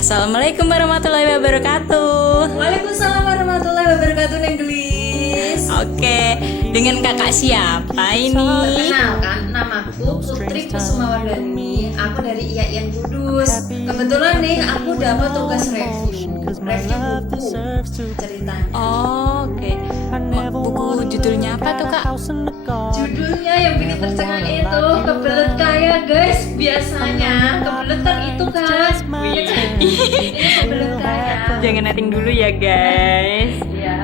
Assalamualaikum warahmatullahi wabarakatuh. Waalaikumsalam warahmatullahi wabarakatuh, Neng Gelis. Oke, dengan kakak siapa ini? Perkenalkan, namaku Putri Kusumawardani. Aku dari IAIN Kudus. Kebetulan nih aku dapat tugas review buku ceritanya. Oke. Buku judulnya apa tuh kak? Judulnya yang bikin tercengang itu Kebelet Kaya, guys. Biasanya kebeletan itu kan. Ini kebelet kaya. Jangan netting dulu ya guys. Iya.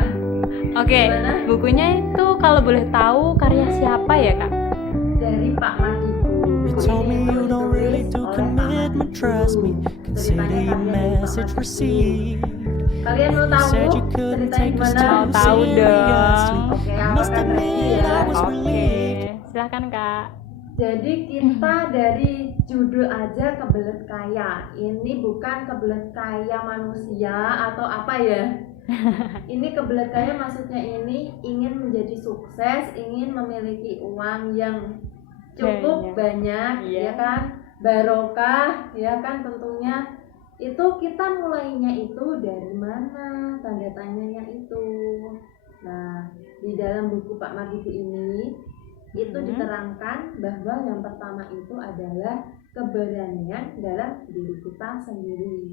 Oke, Gimana? bukunya itu kalau boleh tahu karya siapa ya kak? Dari Pak Mardigu. Told me you don't really do commitment, trust me. Consider your message received. Kalian mau tahu Said you couldn't ceritanya take us gimana? too Tahu dong. seriously. Oke, Must akan admit review ya. I was Oke, relieved. silahkan kak. Jadi kita dari judul aja kebelet kaya. Ini bukan kebelet kaya manusia atau apa ya. Ini kebelet kaya maksudnya ini ingin menjadi sukses, ingin memiliki uang yang cukup banyak, Iya. ya kan, barokah, ya kan, tentunya itu kita mulainya itu dari mana, tanda tanyanya itu. Nah, di dalam buku Pak Mardigu ini itu diterangkan bahwa yang pertama itu adalah keberanian dalam diri kita sendiri.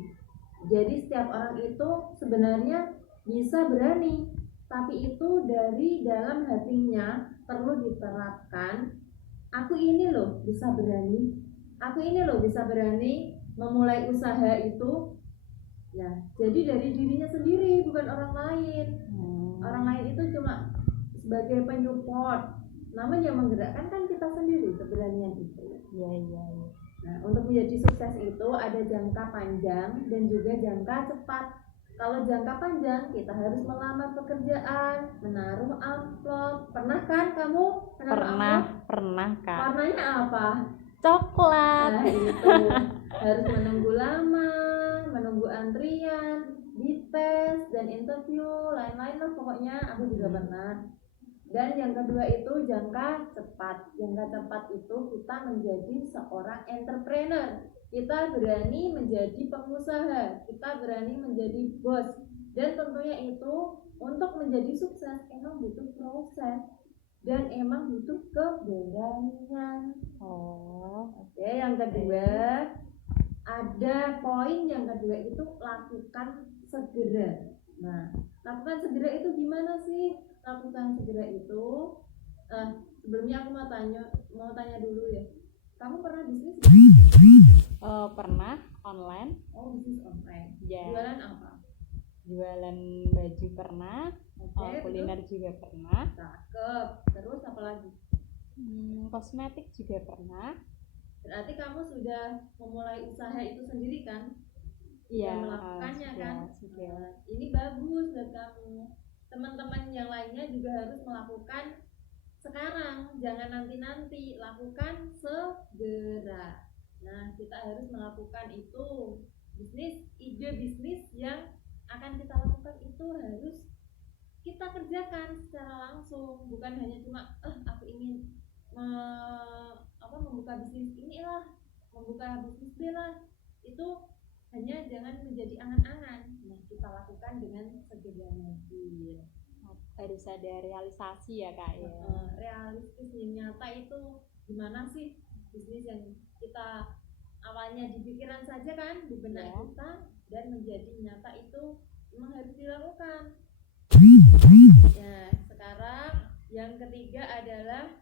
Jadi setiap orang itu sebenarnya bisa berani, tapi itu dari dalam hatinya perlu diterapkan. Aku ini loh bisa berani, aku ini loh bisa berani memulai usaha itu. Nah, jadi dari dirinya sendiri, bukan orang lain. Orang lain itu cuma sebagai penyupport, namun yang menggerakkan kan kita sendiri, keberanian itu. Iya. Nah, untuk menjadi sukses itu ada jangka panjang dan juga jangka cepat. Kalau jangka panjang, kita harus melamar pekerjaan, menaruh amplop. Pernah kan kamu menaruh amplop? Pernah kak. Warnanya apa? Coklat. Nah, itu harus menunggu lama, menunggu antrian, dites dan interview, lain-lain lah pokoknya. Aku juga pernah. Dan yang kedua itu jangka cepat. Jangka cepat itu kita menjadi seorang entrepreneur. Kita berani menjadi pengusaha. Kita berani menjadi bos. Dan tentunya itu untuk menjadi sukses emang butuh proses dan emang butuh keberanian. Oke, yang kedua ada poin yang kedua itu lakukan segera. Nah, lakukan segera itu gimana sih? Lakukan segera itu sebelumnya aku mau tanya dulu ya. Kamu pernah bisnis? Pernah online. Oh, bisnis online. Ya. Jualan apa? Jualan baju pernah. Oke, Kuliner juga pernah. cakep. Terus apa lagi? Kosmetik juga pernah. Berarti kamu sudah memulai usaha itu sendiri kan? Iya, Sudah melakukannya kan? sudah. Nah, ini bagus buat kamu. Teman-teman yang lainnya juga harus melakukan sekarang, jangan nanti-nanti, lakukan segera. Nah, kita harus melakukan itu. Ide bisnis yang akan kita lakukan itu harus kita kerjakan secara langsung, bukan hanya cuma aku ingin membuka bisnis ini lah, membuka bisnis B lah. Itu hanya jangan menjadi angan-angan. Nah, kita lakukan dengan segera mungkin. Harus ada realisasi ya kak ya. Realistis yang nyata itu gimana sih bisnis yang kita awalnya di pikiran saja kan, di benak kita, dan menjadi nyata itu memang harus dilakukan. Ya, sekarang yang ketiga adalah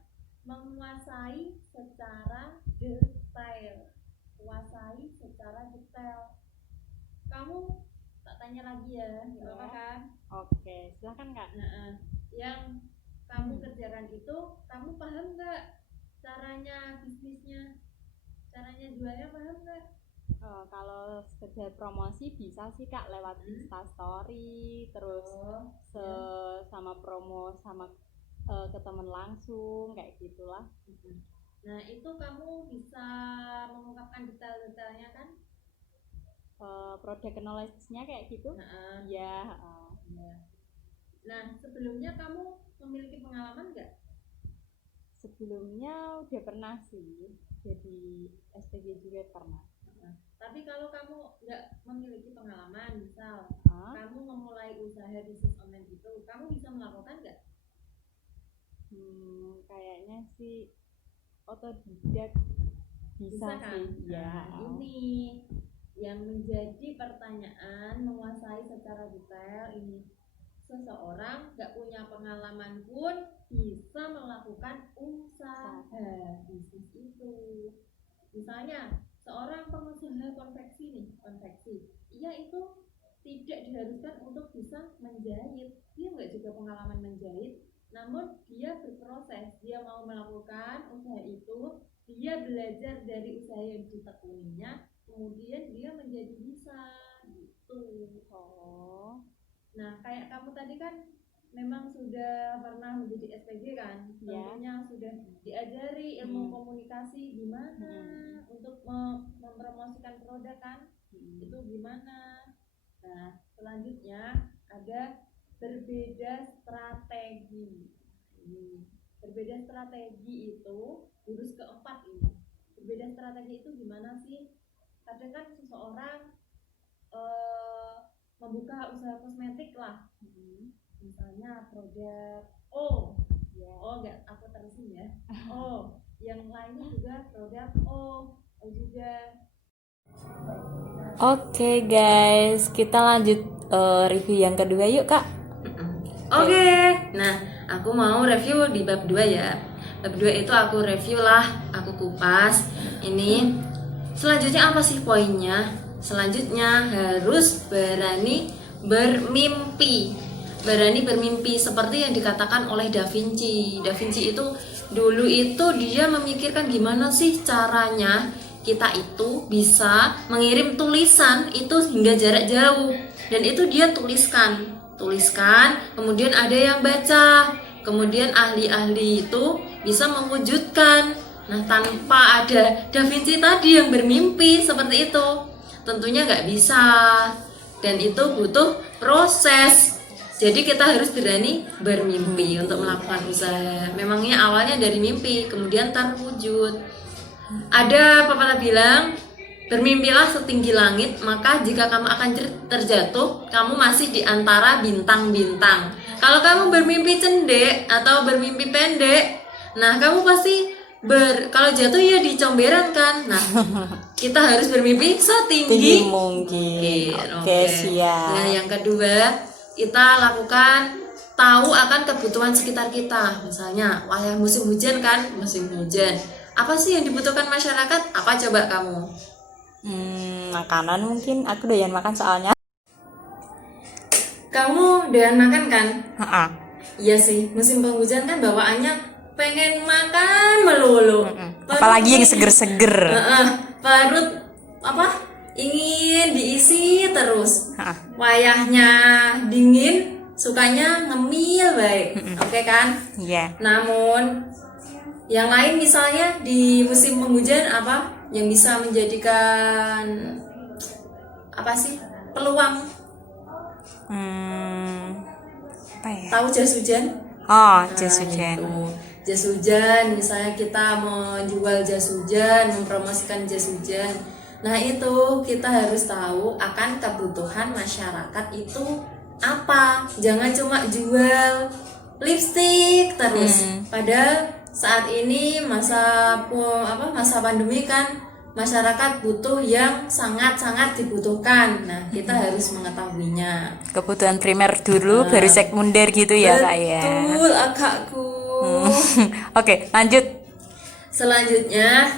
menguasai secara detail. Kuasai secara detail. Kamu tak tanya lagi ya, nggak apa-apa kan? Oke, silakan kak. Yang kamu kerjakan itu, kamu paham nggak caranya bisnisnya? Caranya jualnya paham nggak? Kalau sekedar promosi bisa sih kak lewat Instastory, terus sama promo sama ke temen langsung kayak gitulah. Nah, itu kamu bisa mengungkapkan detail-detailnya kan? Product knowledge-nya kayak gitu. Ya. Nah, sebelumnya kamu memiliki pengalaman nggak? Sebelumnya udah pernah sih, jadi SPG juga pernah. Nah, tapi kalau kamu nggak memiliki pengalaman, misal kamu memulai usaha bisnis online itu, kamu bisa melakukan nggak? Kayaknya sih otodidak bisa kan? sih ya. Nah, ini yang menjadi pertanyaan menguasai secara detail ini. Seseorang nggak punya pengalaman pun bisa melakukan usaha bisnis itu. Misalnya seorang pengusaha konveksi, ia itu tidak diharuskan untuk bisa menjahit, dia nggak juga pengalaman menjahit, namun dia berproses, dia mau melakukan usaha itu, dia belajar dari usaha yang ditekuninya, kemudian dia menjadi bisa gitu. Nah, kayak kamu tadi kan memang sudah pernah menjadi SPG kan, tentunya sudah diajari ilmu komunikasi gimana untuk mempromosikan produk kan, itu gimana. Nah, selanjutnya ada berbeda strategi. Berbeda strategi itu jurus keempat ini. Berbeda strategi itu gimana sih? Kadang kan seseorang membuka usaha kosmetik lah, misalnya produk enggak, aku terusin ya. Yang lainnya juga produk juga. Oke guys, kita lanjut review yang kedua yuk kak. Oke. Nah, aku mau review di bab 2 ya. Bab 2 itu aku review lah, aku kupas. Ini selanjutnya apa sih poinnya? Selanjutnya harus berani bermimpi. Berani bermimpi seperti yang dikatakan oleh Da Vinci. Da Vinci itu dulu itu dia memikirkan gimana sih caranya kita itu bisa mengirim tulisan itu hingga jarak jauh, dan itu dia tuliskan, kemudian ada yang baca, kemudian ahli-ahli itu bisa mewujudkan. Nah, tanpa ada Da Vinci tadi yang bermimpi seperti itu, tentunya nggak bisa, dan itu butuh proses. Jadi kita harus berani bermimpi untuk melakukan usaha. Memangnya awalnya dari mimpi, kemudian terwujud. Ada pepatah bilang, bermimpilah setinggi langit, maka jika kamu akan terjatuh, kamu masih di antara bintang-bintang. Kalau kamu bermimpi cendek atau bermimpi pendek, nah kamu pasti kalau jatuh ya di comberan kan. Nah, kita harus bermimpi setinggi mungkin. Oke, siap. Nah, yang kedua, kita lakukan tahu akan kebutuhan sekitar kita. Misalnya, musim hujan kan, musim hujan. Apa sih yang dibutuhkan masyarakat? Apa coba kamu? Makanan mungkin. Aku doyan makan soalnya. Kamu doyan makan kan? Iya sih, musim penghujan kan bawaannya pengen makan melulu. Apalagi yang seger-seger. Perut ingin diisi terus. Wayahnya dingin, sukanya ngemil baik. Oke kan? Iya. Namun yang lain misalnya di musim penghujan apa yang bisa menjadikan peluang? Apa ya? Tahu jas hujan? Jas hujan. Jas hujan, misalnya kita menjual jas hujan, mempromosikan jas hujan. Nah, itu kita harus tahu akan kebutuhan masyarakat itu apa. Jangan cuma jual lipstik terus. Padahal saat ini masa pandemi kan, masyarakat butuh yang sangat-sangat dibutuhkan. Nah, kita harus mengetahuinya. Kebutuhan primer dulu, baru sekunder gitu ya kak ya. Betul, kakakku. Oke, lanjut. Selanjutnya,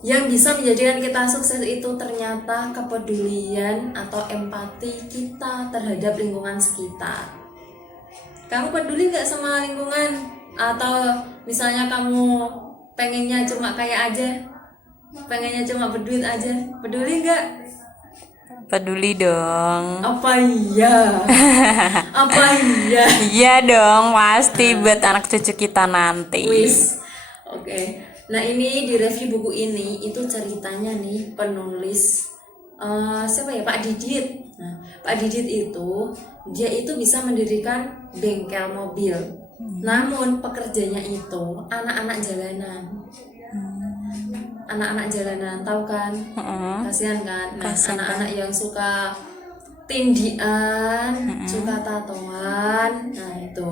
yang bisa menjadikan kita sukses itu ternyata kepedulian atau empati kita terhadap lingkungan sekitar. Kamu peduli nggak sama lingkungan? Atau misalnya kamu pengennya cuma kaya aja, pengennya cuma berduit aja, peduli nggak? Peduli dong. Apa iya? Iya dong, pasti buat anak cucu kita nanti. Oke. Nah, ini di review buku ini itu ceritanya nih penulis siapa ya, Pak Didit. Nah, Pak Didit itu dia itu bisa mendirikan bengkel mobil. Namun pekerjanya itu anak-anak jalanan. anak-anak jalanan, tahu kan? Kasihan kan? Nah, Kasihan anak-anak yang suka tindian, suka tatoan, nah itu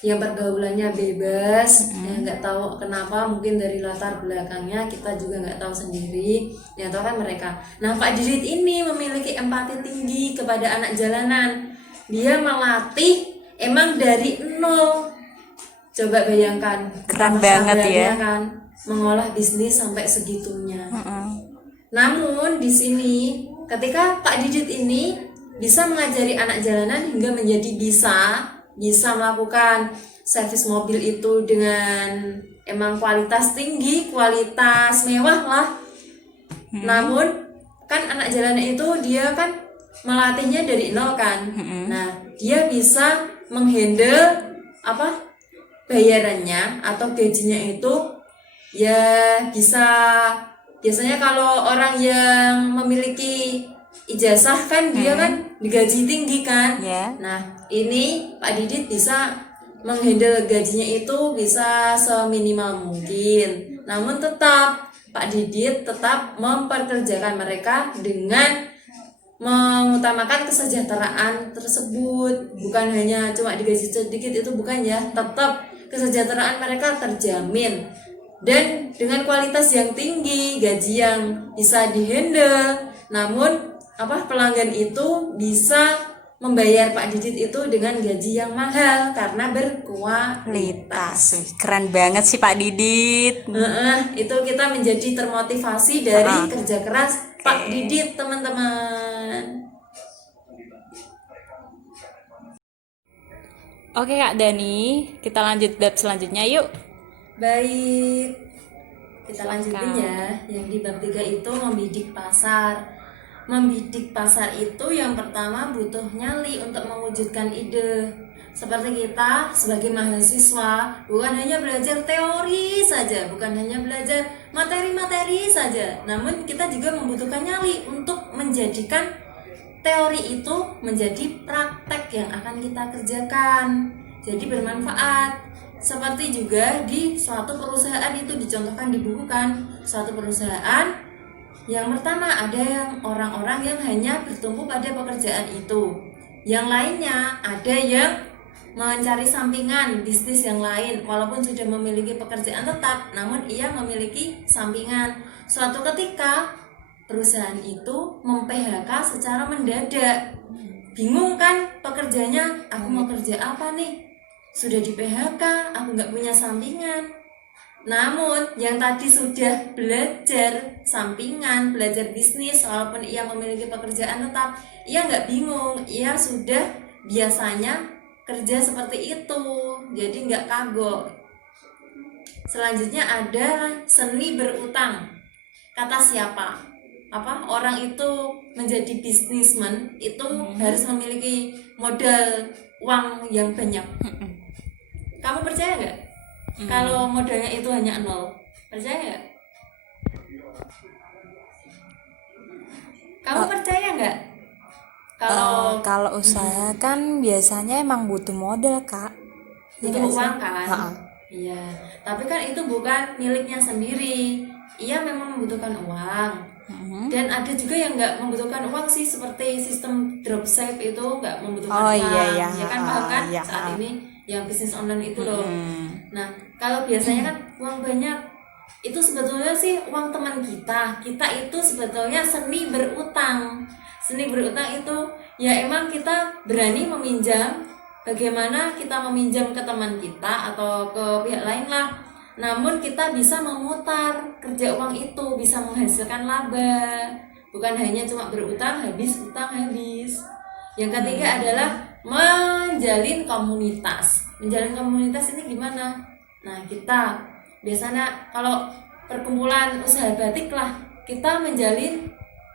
yang pergaulannya bebas, ya nggak tahu kenapa, mungkin dari latar belakangnya kita juga nggak tahu sendiri, yang tahu kan mereka. Nah, Pak Didit ini memiliki empati tinggi kepada anak jalanan. Dia melatih emang dari nol. Coba bayangkan, Keren betapa banget ya. kan mengolah bisnis sampai segitunya. Namun di sini ketika Pak Didit ini bisa mengajari anak jalanan hingga menjadi bisa melakukan servis mobil itu dengan emang kualitas tinggi, kualitas mewah lah. Namun kan anak jalanan itu dia kan melatihnya dari nol kan. Nah, dia bisa menghandle bayarannya atau gajinya itu ya bisa. Biasanya kalau orang yang memiliki ijazah kan dia kan digaji tinggi kan. Nah, ini Pak Didit bisa menghandle gajinya itu bisa seminimal mungkin. Namun tetap Pak Didit tetap memperkerjakan mereka dengan mengutamakan kesejahteraan tersebut. Bukan hanya cuma digaji sedikit, itu bukan ya. Tetap kesejahteraan mereka terjamin. Dan dengan kualitas yang tinggi, gaji yang bisa dihandle. Namun pelanggan itu bisa membayar Pak Didit itu dengan gaji yang mahal karena berkualitas. Keren banget sih Pak Didit. Itu kita menjadi termotivasi dari kerja keras Pak Didit, teman-teman. Oke Kak Dani, kita lanjut bab selanjutnya yuk. Baik, kita lanjutin ya. Yang di bab 3 itu membidik pasar. Membidik pasar itu yang pertama butuh nyali untuk mewujudkan ide. Seperti kita sebagai mahasiswa bukan hanya belajar teori saja, bukan hanya belajar materi-materi saja, namun kita juga membutuhkan nyali untuk menjadikan teori itu menjadi praktek yang akan kita kerjakan, jadi bermanfaat. Seperti juga di suatu perusahaan itu dicontohkan di buku kan, suatu perusahaan yang pertama ada yang orang-orang yang hanya bertumpu pada pekerjaan itu. Yang lainnya ada yang mencari sampingan bisnis yang lain, walaupun sudah memiliki pekerjaan tetap, namun ia memiliki sampingan. Suatu ketika perusahaan itu mem-PHK secara mendadak. Bingung kan pekerjanya, aku mau kerja apa nih? Sudah di PHK, aku nggak punya sampingan. Namun yang tadi sudah belajar sampingan, belajar bisnis, walaupun ia memiliki pekerjaan tetap, ia nggak bingung, ia sudah biasanya kerja seperti itu, jadi nggak kagok. Selanjutnya ada seni berutang. Kata siapa? Orang itu menjadi bisnismen itu harus memiliki modal uang yang banyak. Kamu percaya nggak? Kalau modalnya itu hanya 0, percaya nggak? Kamu percaya nggak? Kalau usaha kan biasanya emang butuh modal Kak. Butuh uang kan? Iya. Tapi kan itu bukan miliknya sendiri. Ia memang membutuhkan uang. Dan ada juga yang nggak membutuhkan uang sih, seperti sistem dropship itu nggak membutuhkan uang. Iya. Ya kan paham kan? Saat ini yang bisnis online itu loh. Nah, kalau biasanya kan uang banyak itu sebetulnya sih uang teman kita. Kita itu sebetulnya seni berutang. Seni berutang itu ya emang kita berani meminjam. Bagaimana kita meminjam ke teman kita atau ke pihak lain lah. Namun kita bisa memutar kerja uang itu, bisa menghasilkan laba. Bukan hanya cuma berutang habis, utang habis. Yang ketiga adalah menjalin komunitas. Menjalin komunitas ini gimana? Nah, kita biasanya kalau perkumpulan usaha batik lah, kita menjalin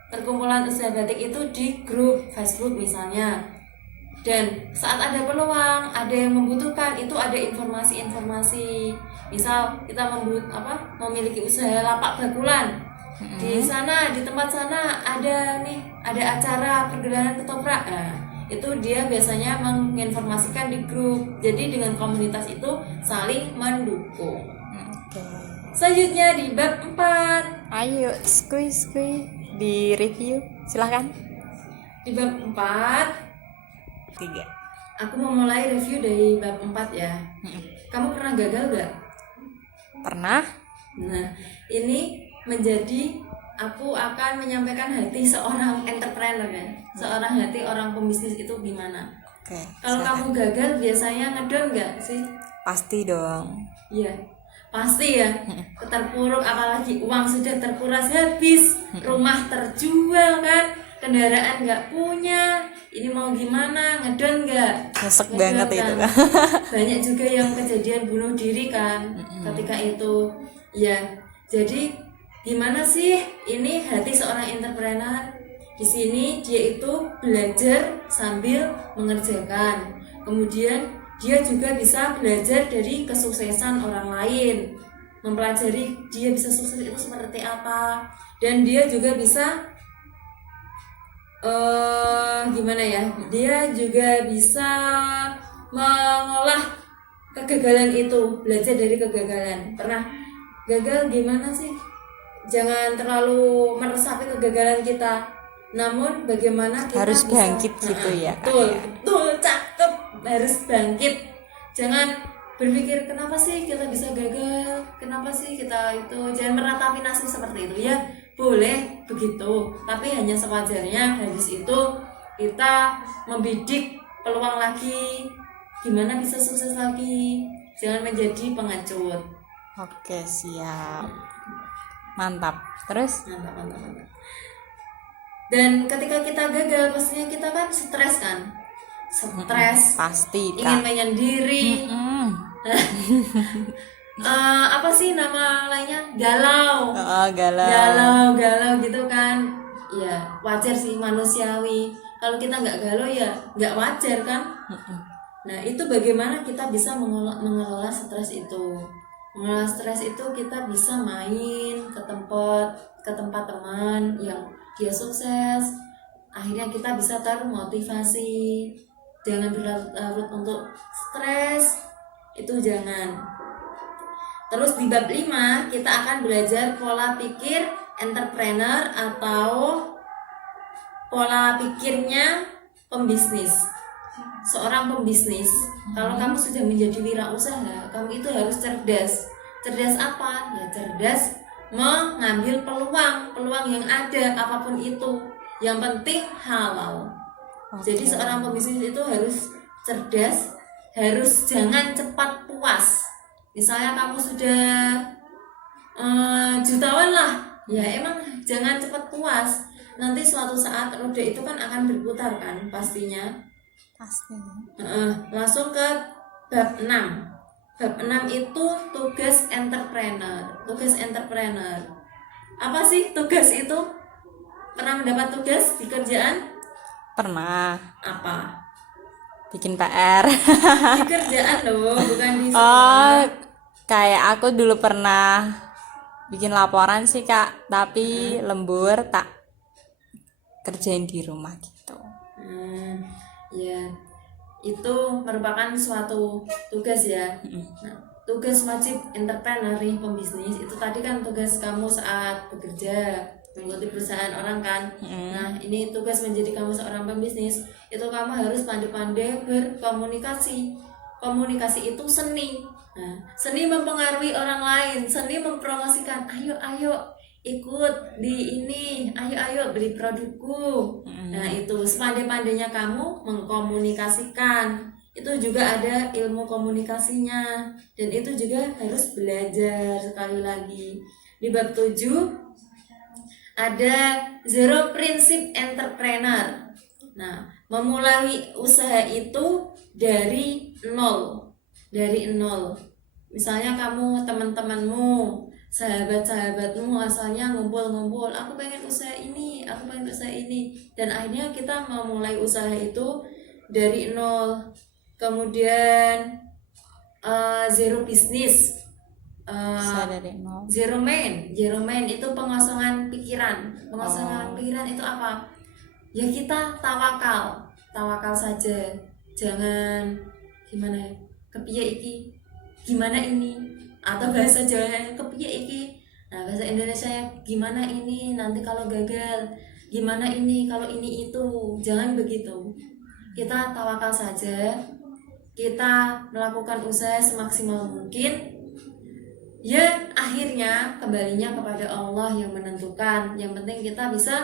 perkumpulan usaha batik itu di grup Facebook misalnya. Dan saat ada peluang, ada yang membutuhkan, itu ada informasi-informasi. Misal kita memiliki usaha lapak bakulan. Di sana, di tempat sana ada acara pergelaran ketoprak. Nah, itu dia biasanya menginformasikan di grup. Jadi dengan komunitas itu saling mendukung. Selanjutnya di bab 4 Ayo, skui di review. Silahkan. Di bab 4 3. aku mau mulai review dari bab 4 ya. Kamu pernah gagal gak? Pernah? Nah, ini menjadi aku akan menyampaikan hati seorang entrepreneur ya. Seorang hati orang pembisnis itu gimana. Oke. Kalau Silakan. kamu gagal biasanya ngedon gak sih? Pasti dong. Iya, pasti ya. Terpuruk, apalagi uang sudah terkuras habis, rumah terjual kan, kendaraan nggak punya. Ini mau gimana? Ngedon nggak? Nyesek Ngedon banget itu kan. Banyak juga yang kejadian bunuh diri kan ketika itu. Ya, jadi gimana sih ini hati seorang entrepreneur? Di sini dia itu belajar sambil mengerjakan. Kemudian dia juga bisa belajar dari kesuksesan orang lain, mempelajari dia bisa sukses itu seperti apa, dan dia juga bisa gimana ya, dia juga bisa mengolah kegagalan itu, belajar dari kegagalan. Pernah gagal gimana sih? Jangan terlalu meresapi kegagalan kita, namun bagaimana kita Harus bisa bangkit gitu ya, Kak, betul ya. betul, cakep, harus bangkit. Jangan berpikir kenapa sih kita bisa gagal, kenapa sih kita itu, jangan meratapi nasib seperti itu ya. Boleh begitu, tapi hanya sewajarnya. Habis itu kita membidik peluang lagi, gimana bisa sukses lagi, jangan menjadi pengecut. Oke, siap. Mantap. Terus? Mantap. Dan ketika kita gagal pastinya kita kan stres kan, Pasti, ingin Kak. menyendiri. Apa sih nama lainnya, galau. Oh, galau. galau gitu kan. Ya wajar sih, manusiawi. Kalau kita nggak galau ya nggak wajar kan. Nah, itu bagaimana kita bisa mengelola stres itu. Mengelola stres itu kita bisa main ke tempat teman yang dia sukses. Akhirnya kita bisa taruh motivasi. Jangan berlarut-larut untuk stres, itu jangan. Terus di bab 5 kita akan belajar pola pikir entrepreneur atau pola pikirnya pembisnis. Seorang pembisnis, kalau kamu sudah menjadi wirausaha, kamu itu harus cerdas. Cerdas apa? Ya cerdas mengambil peluang yang ada apapun itu. Yang penting halal. Jadi seorang pembisnis itu harus cerdas, harus jangan cepat puas. Misalnya kamu sudah jutawan lah, ya emang jangan cepat puas. Nanti suatu saat roda itu kan akan berputar kan pastinya. Pasti. Langsung ke bab 6. Bab 6 itu tugas entrepreneur. Tugas entrepreneur. Apa sih tugas itu? Pernah mendapat tugas di kerjaan? Pernah Apa? bikin PR. Di kerjaan loh, bukan di Oh, sekolah. kayak aku dulu pernah bikin laporan sih, Kak, tapi lembur tak kerjain di rumah gitu. Ya, itu merupakan suatu tugas ya. Nah, tugas wajib entrepreneur nih, pembisnis itu tadi kan tugas kamu saat bekerja mengikuti perusahaan orang kan. Nah, ini tugas menjadi kamu seorang pembisnis, itu kamu harus pandai-pandai berkomunikasi. Komunikasi itu seni. Nah, seni mempengaruhi orang lain, seni mempromosikan, ayo ikut di ini, ayo beli produkku. Nah, itu sepandai-pandainya kamu mengkomunikasikan. Itu juga ada ilmu komunikasinya, dan itu juga harus belajar. Sekali lagi di bab 7 ada zero prinsip entrepreneur. Nah, memulai usaha itu dari nol. Misalnya kamu, teman-temanmu, sahabat-sahabatmu asalnya ngumpul, aku pengen usaha ini, dan akhirnya kita memulai usaha itu dari nol. Kemudian zero bisnis, Bisa dari nol. zero mind itu pengosongan pikiran. Pikiran itu apa? Ya kita tawakal saja, jangan gimana ya, kepiye iki, gimana ini, atau bahasa Jawa kepiye iki. Nah, bahasa Indonesia gimana ini nanti kalau gagal, gimana ini kalau ini itu. Jangan begitu. Kita tawakal saja. Kita melakukan usaha semaksimal mungkin. Ya, akhirnya kembalinya kepada Allah yang menentukan. Yang penting kita bisa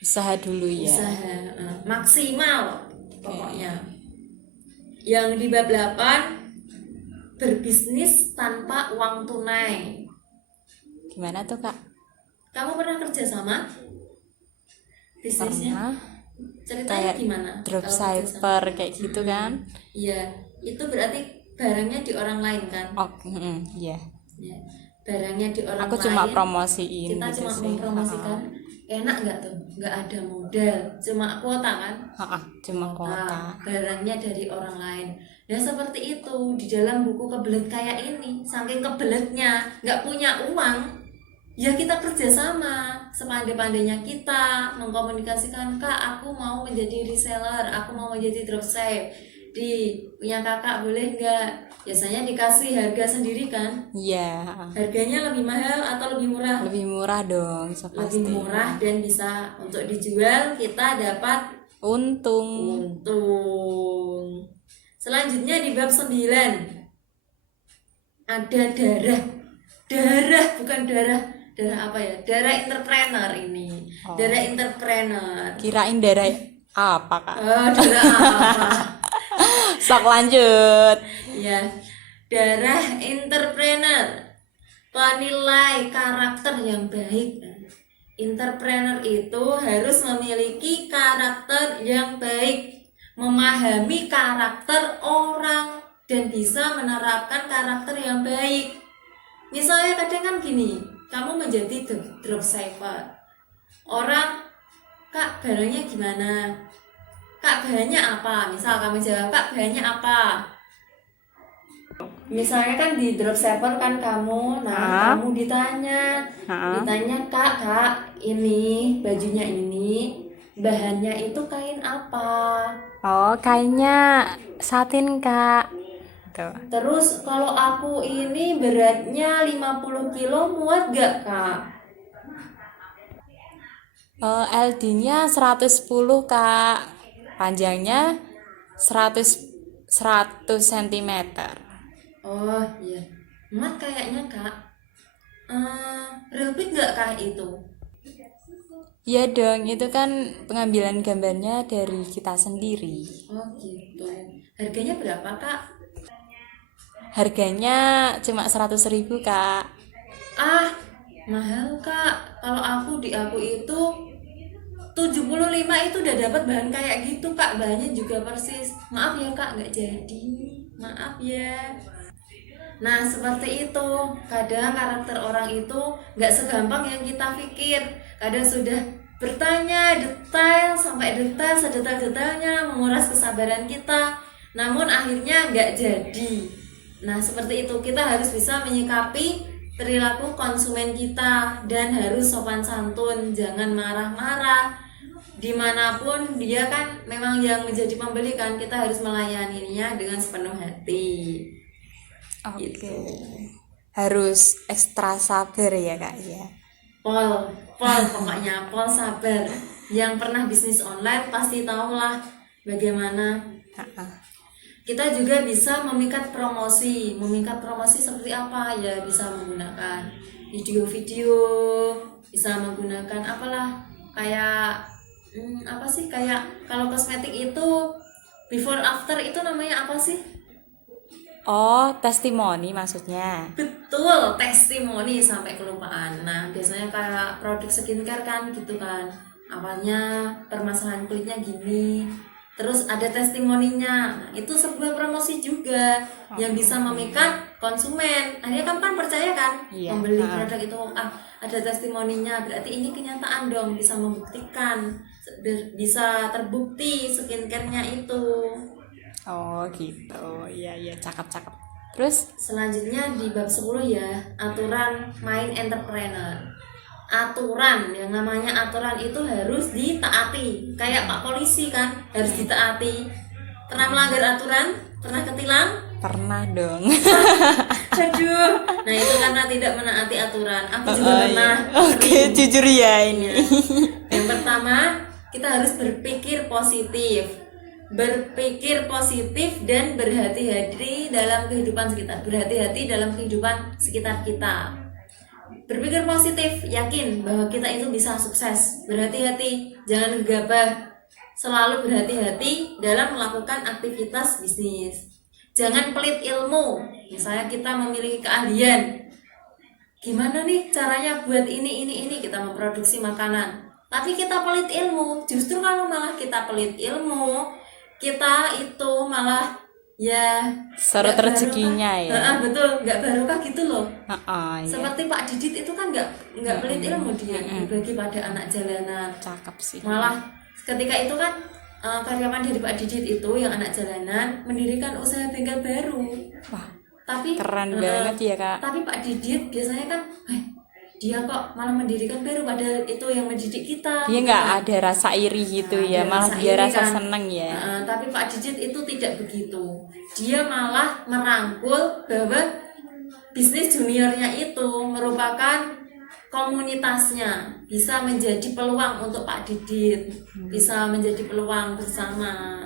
Usaha dulu ya. usaha maksimal pokoknya. Yang di bab 8, berbisnis tanpa uang tunai. Gimana tuh Kak? Kamu pernah kerja sama bisnisnya? Pernah Ceritanya kayak gimana? dropshipper kayak gitu kan? Iya, itu berarti barangnya di orang lain kan? Oke, iya. Ya, barangnya di orang Aku lain. cuma promosiin Kita gitu cuma sih. mempromosikan. Enak nggak tuh? Nggak ada modal, cuma kuota kan? Cuma kuota. Barangnya dari orang lain. Dan seperti itu di dalam buku kebelet kayak ini, saking kebeletnya nggak punya uang, ya kita kerjasama sepandai-pandainya kita mengkomunikasikan, Kak aku mau menjadi reseller, aku mau menjadi dropship, di punya kakak boleh nggak? Biasanya dikasih harga sendiri kan? Iya. Harganya lebih mahal atau lebih murah? Lebih murah dong, Lebih pasti. murah dan bisa untuk dijual, kita dapat Untung. untung. Selanjutnya di bab 9 ada darah bukan darah apa ya, darah entrepreneur ini. Darah entrepreneur. Kirain darah apa Kak? Darah apa? Sok lanjut. Ya, darah entrepreneur, penilai karakter yang baik. Entrepreneur itu harus memiliki karakter yang baik, memahami karakter orang dan bisa menerapkan karakter yang baik. Misalnya kadang kan gini, kamu menjadi dropshipper, orang, Kak barangnya gimana? Kak bahannya apa? Misal kamu jawab, Kak bahannya apa? Misalnya kan di dropshipper kan kamu, kamu ditanya, Kak ini bajunya ini bahannya itu kain apa? Oh, kayaknya satin Kak. Tuh. Terus kalau aku ini beratnya 50 kilo muat gak Kak? LD-nya 110 Kak. Panjangnya 100 cm. Oh iya, muat kayaknya Kak. Real big gak Kak itu? Iya dong, itu kan pengambilan gambarnya dari kita sendiri. Oh gitu. Harganya berapa Kak? Harganya cuma 100.000 Kak. Mahal Kak. Kalau aku di aku itu 75 itu udah dapat bahan kayak gitu Kak. Bahannya juga persis. Maaf ya Kak, nggak jadi. Maaf ya. Nah seperti itu. Kadang karakter orang itu nggak segampang yang kita pikir. Kadang sudah bertanya detail sampai detail, sedetail-detailnya, menguras kesabaran kita. Namun akhirnya nggak jadi. Nah seperti itu, kita harus bisa menyikapi perilaku konsumen kita dan harus sopan santun, jangan marah-marah. Dimanapun dia kan memang yang menjadi pembeli kan, kita harus melayaninya dengan sepenuh hati. Oke. Harus ekstra sabar ya Kak ya. Pol pokoknya pol sabar. Yang pernah bisnis online pasti tahulah bagaimana. Kita juga bisa memikat promosi seperti apa ya, bisa menggunakan video-video, bisa menggunakan apalah kayak apa sih, kayak kalau kosmetik itu before after itu namanya apa sih? Oh, testimoni maksudnya. Betul, testimoni sampai kelupaan. Nah, biasanya kayak produk skincare kan gitu kan. Awalnya permasalahan kulitnya gini, terus ada testimoninya. Nah, itu sebuah promosi juga yang bisa memikat konsumen. Akhirnya kan percaya kan membeli produk itu. Ada testimoninya, berarti ini kenyataan dong, bisa membuktikan, bisa terbukti skincare-nya itu. Oh gitu, iya cakep. Terus Selanjutnya di bab 10 ya, aturan main entrepreneur. Aturan, yang namanya aturan itu harus ditaati. Kayak Pak Polisi kan, harus ditaati. Pernah melanggar aturan? Pernah ketilang? Pernah dong. Aduh, nah itu karena tidak menaati aturan. Aku juga Oh, pernah. iya. Oke, jujur ya ini. Yang pertama, kita harus berpikir positif. Berpikir positif dan berhati-hati dalam kehidupan sekitar. Berhati-hati dalam kehidupan sekitar kita. Berpikir positif, yakin bahwa kita itu bisa sukses. Berhati-hati, jangan gegabah. Selalu berhati-hati dalam melakukan aktivitas bisnis. Jangan pelit ilmu. Misalnya kita memiliki keahlian. Gimana nih caranya buat ini kita memproduksi makanan. Tapi kita pelit ilmu. Justru kalau malah kita pelit ilmu, kita itu malah ya Sorot nggak rezekinya barokah. ya. Betul, nggak barokah gitu loh. Iya. Seperti Pak Didit itu kan nggak pelit ilmu, dia berbagi pada anak jalanan. Cakep sih. Malah ketika itu kan karyawan dari Pak Didit itu yang anak jalanan mendirikan usaha bengkel baru. Wah, Tapi keren banget ya Kak. tapi Pak Didit biasanya kan dia kok malah mendirikan baru, padahal itu yang mendidik kita. Iya, gitu nggak kan. ada rasa iri gitu ya, Ada malah dia iri rasa kan. seneng ya. Tapi Pak Didit itu tidak begitu. Dia malah merangkul bahwa bisnis juniornya itu merupakan komunitasnya, bisa menjadi peluang untuk Pak Didit, bisa menjadi peluang bersama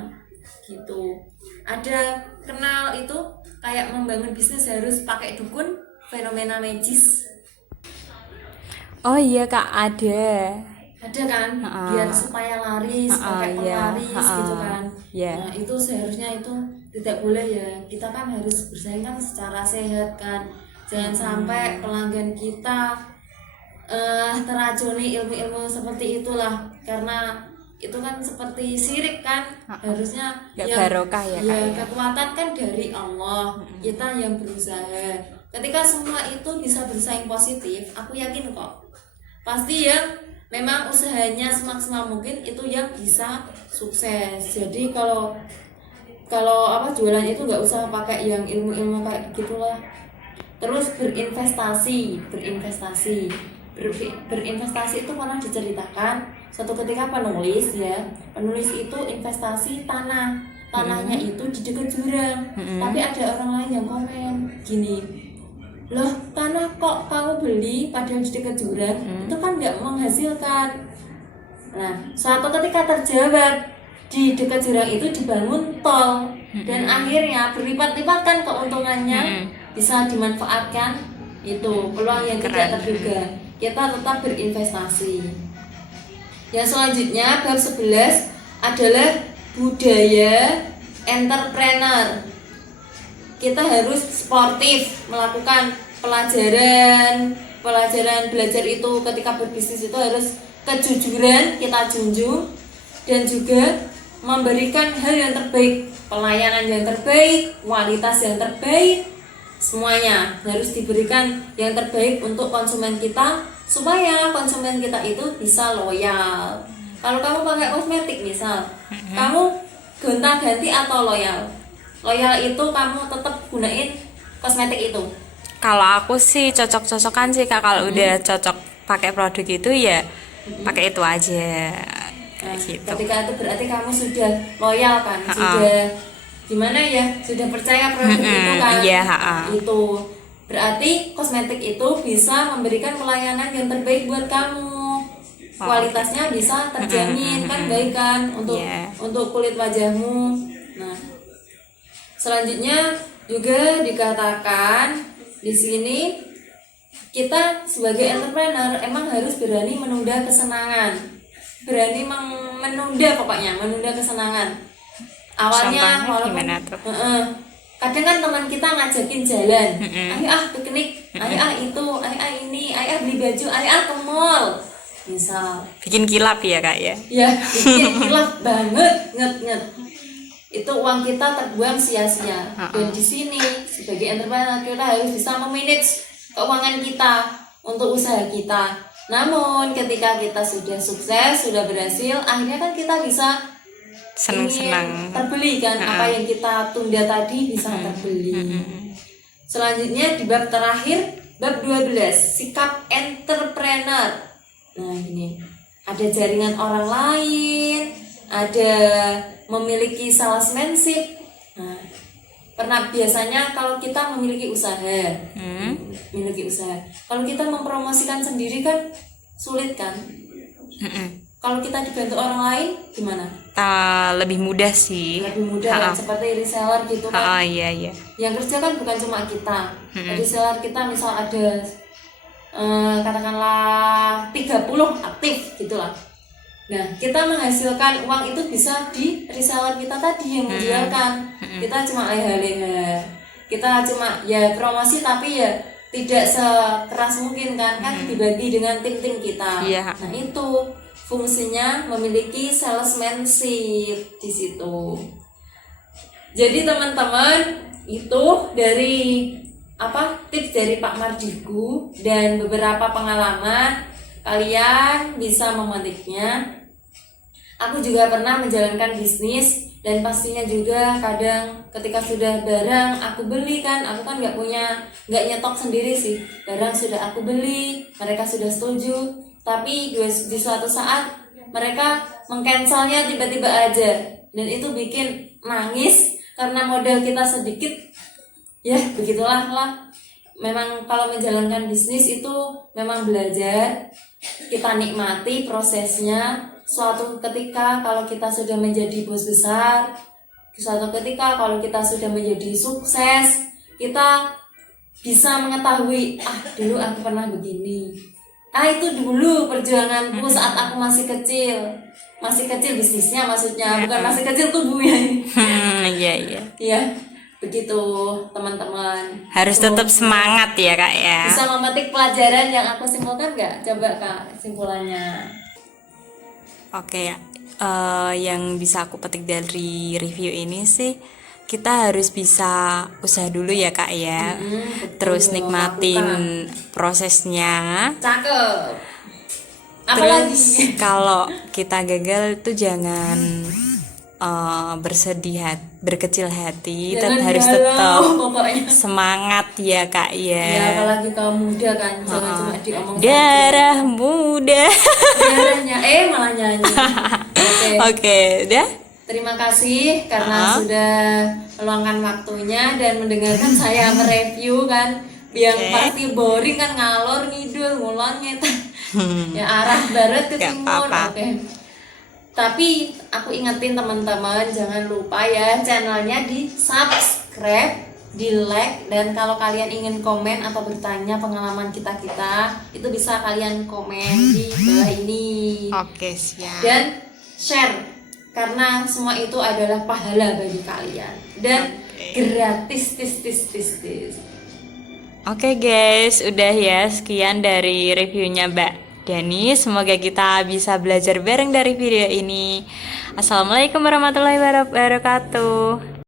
gitu. Ada kenal itu kayak membangun bisnis harus pakai dukun, fenomena magis. Oh iya Kak, ada. Ada kan, biar supaya laris, pakai iya. penglaris gitu kan. Iya. Nah itu seharusnya itu tidak boleh ya. Kita kan harus bersaing kan secara sehat kan. Jangan sampai pelanggan kita teracuni ilmu-ilmu seperti itulah, karena itu kan seperti syirik kan. Harusnya Nggak barokah ya, Kak, ya. kekuatan kan dari Allah, kita yang berusaha. Ketika semua itu bisa bersaing positif, aku yakin kok pasti ya memang usahanya semaksimal mungkin itu yang bisa sukses. Jadi kalau jualan itu nggak usah pakai yang ilmu-ilmu kayak gitulah. Terus berinvestasi itu pernah diceritakan suatu ketika penulis itu investasi tanahnya itu di dekat jurang. Tapi ada orang lain yang komen gini, loh tanah kok kamu beli padahal di dekat jurang, itu kan nggak menghasilkan. Nah suatu ketika terjawab, di dekat jurang itu dibangun tol, dan akhirnya berlipat-lipat kan keuntungannya, bisa dimanfaatkan. Itu peluang yang tidak terduga. Kita tetap berinvestasi. Yang selanjutnya bab 11 adalah budaya entrepreneur. Kita harus sportif, melakukan pelajaran belajar itu ketika berbisnis itu harus kejujuran kita junjung, dan juga memberikan hal yang terbaik, pelayanan yang terbaik, kualitas yang terbaik, semuanya harus diberikan yang terbaik untuk konsumen kita, supaya konsumen kita itu bisa loyal. Kalau kamu pakai kosmetik misal, kamu gonta-ganti atau loyal? Loyal itu kamu tetap gunain kosmetik itu. Kalau aku sih cocok-cocokan sih Kak, kalau udah cocok pakai produk itu ya pakai itu aja. Kayak gitu. Ketika itu berarti kamu sudah loyal kan, sudah gimana ya, sudah percaya produk itu kan. Iya, Itu berarti kosmetik itu bisa memberikan pelayanan yang terbaik buat kamu. Kualitasnya bisa terjamin kan, baik kan untuk kulit wajahmu. Nah, selanjutnya juga dikatakan di sini kita sebagai entrepreneur emang harus berani menunda kesenangan, berani menunda kesenangan. Awalnya walaupun gimana tuh? Kadang kan teman kita ngajakin jalan, ayo piknik, ayo itu, ayo ini, ayo beli baju, ayo ke mall, misal. Bikin kilap ya Kak ya? Ya, bikin kilap banget, nget. Itu uang kita terbuang sia-sia. Dan di sini sebagai entrepreneur kita harus bisa memanage keuangan kita untuk usaha kita. Namun ketika kita sudah sukses, sudah berhasil, akhirnya kan kita bisa Senang-senang. terbeli kan, apa yang kita tunda tadi bisa terbeli. Selanjutnya di bab terakhir, bab 12, sikap entrepreneur. Nah ini ada jaringan orang lain, ada memiliki salesmanship. Nah, biasanya kalau kita memiliki usaha, kalau kita mempromosikan sendiri kan sulit kan. Kalau kita dibantu orang lain gimana? Lebih mudah sih. Lebih mudah kan, seperti reseller gitu kan. Iya. Yang kerja kan bukan cuma kita. Reseller kita misal ada katakanlah 30 aktif gitulah. Nah, kita menghasilkan uang itu bisa di reseller kita tadi yang menjualkan. Kita cuma leha-leha. Kita cuma ya promosi tapi ya tidak sekeras mungkin kan dibagi dengan tim-tim kita. Nah, itu fungsinya memiliki salesmanship di situ. Jadi teman-teman, itu dari tips dari Pak Mardigu dan beberapa pengalaman, kalian bisa memetiknya. Aku juga pernah menjalankan bisnis dan pastinya juga kadang ketika sudah barang aku beli kan, aku kan nggak nyetok sendiri sih, barang sudah aku beli, mereka sudah setuju, tapi di suatu saat mereka mengcancelnya tiba-tiba aja, dan itu bikin nangis karena modal kita sedikit. Ya begitulah lah. Memang kalau menjalankan bisnis itu memang belajar, kita nikmati prosesnya. Suatu ketika kalau kita sudah menjadi bos besar, suatu ketika kalau kita sudah menjadi sukses, kita bisa mengetahui, dulu aku pernah begini. Itu dulu perjuanganku saat aku masih kecil bisnisnya maksudnya, bukan masih kecil tubuhnya. Iya, begitu teman-teman. Harus tetap semangat ya Kak ya. Bisa memetik pelajaran yang aku simpulkan nggak? Coba Kak simpulannya. Oke ya, yang bisa aku petik dari review ini sih, kita harus bisa usaha dulu ya Kak ya. Terus nikmatin prosesnya. Cakep. Terus kalau kita gagal itu jangan berkecil hati, Jangan dan harus galau, tetap pokoknya. Semangat ya Kak ya. Ya apalagi kaum muda kan, jangan cuma diomong darah muda. darahnya malah nyanyi. Oke, udah. Terima kasih karena sudah meluangkan waktunya dan mendengarkan saya mereview kan. Yang pasti boring kan, ngalor ngidul ngulangnya ya arah barat ke timur. Oke. Tapi aku ingetin teman-teman, jangan lupa ya channelnya di subscribe, di like, dan kalau kalian ingin komen atau bertanya pengalaman kita itu bisa kalian komen di bawah ini. Oke, siap. Dan share karena semua itu adalah pahala bagi kalian dan gratis. Oke guys, udah ya sekian dari reviewnya Mbak Dani. Semoga kita bisa belajar bareng dari video ini. Assalamualaikum warahmatullahi wabarakatuh.